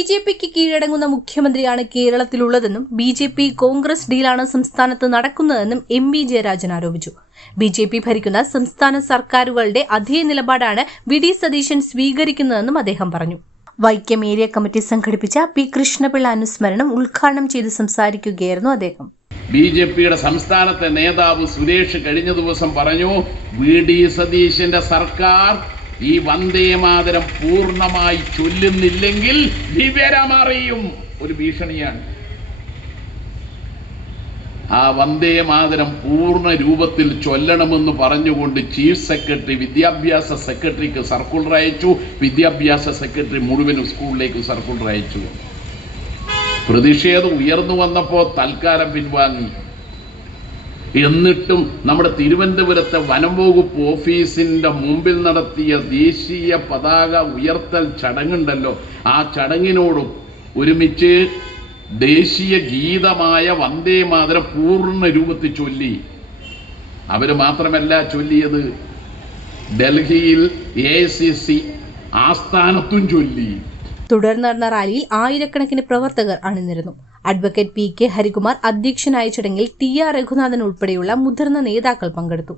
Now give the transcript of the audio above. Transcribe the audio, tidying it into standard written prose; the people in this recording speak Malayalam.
ബിജെപിക്ക് കീഴടങ്ങുന്ന മുഖ്യമന്ത്രിയാണ് കേരളത്തിലുള്ളതെന്നും ബിജെപി കോൺഗ്രസ് ഡീലാണ് സംസ്ഥാനത്ത് നടക്കുന്നതെന്നും എം.വി. ജയരാജൻ ആരോപിച്ചു. ബിജെപി ഭരിക്കുന്ന സംസ്ഥാന സർക്കാരുകളുടെ അതേ നിലപാടാണ് വി.ഡി. സതീശൻ സ്വീകരിക്കുന്നതെന്നും അദ്ദേഹം പറഞ്ഞു. വൈക്കം ഏരിയ കമ്മിറ്റി സംഘടിപ്പിച്ച പി. കൃഷ്ണപിള്ള അനുസ്മരണം ഉദ്ഘാടനം ചെയ്ത് സംസാരിക്കുകയായിരുന്നു അദ്ദേഹം. ബിജെപിയുടെ സംസ്ഥാനത്തെ നേതാവ് സുരേഷ് കഴിഞ്ഞ ദിവസം പറഞ്ഞു, വി.ഡി. സതീശന്റെ സർക്കാർ ഈ വന്ദേമാതരം പൂർണ്ണമായി ചൊല്ലുന്നില്ലെങ്കിൽ വിവരമറിയും. ഒരു ഭീഷണിയാണ്. ആ വന്ദേമാതരം പൂർണ്ണ രൂപത്തിൽ ചൊല്ലണമെന്ന് പറഞ്ഞുകൊണ്ട് ചീഫ് സെക്രട്ടറി വിദ്യാഭ്യാസ സെക്രട്ടറിക്ക് സർക്കുലർ അയച്ചു. വിദ്യാഭ്യാസ സെക്രട്ടറി മുഴുവൻ സ്കൂളിലേക്ക് സർക്കുലർ അയച്ചു. പ്രതിഷേധം ഉയർന്നു വന്നപ്പോൾ തൽക്കാലം പിൻവാങ്ങി. എന്നിട്ടും നമ്മുടെ തിരുവനന്തപുരത്തെ വനം വകുപ്പ് ഓഫീസിന്റെ മുമ്പിൽ നടത്തിയ ദേശീയ പതാക ഉയർത്തൽ ചടങ്ങുണ്ടല്ലോ, ആ ചടങ്ങിനോടും ഒരുമിച്ച് ദേശീയ ഗീതമായ വന്ദേമാതരം പൂർണ്ണ രൂപത്തിൽ ചൊല്ലി. അവര് മാത്രമല്ല ചൊല്ലിയത്, ഡൽഹിയിൽ AICC ആസ്ഥാനത്തും ചൊല്ലി. തുടർന്ന് നടന്ന റാലിയിൽ ആയിരക്കണക്കിന് പ്രവർത്തകർ അണിനിരന്നു. Advocate P.K. ഹരികുമാർ അധ്യക്ഷനായ ചടങ്ങിൽ TR രഘുനാഥൻ ഉൾപ്പെടെയുള്ള മുതിർന്ന നേതാക്കൾ പങ്കെടുത്തു.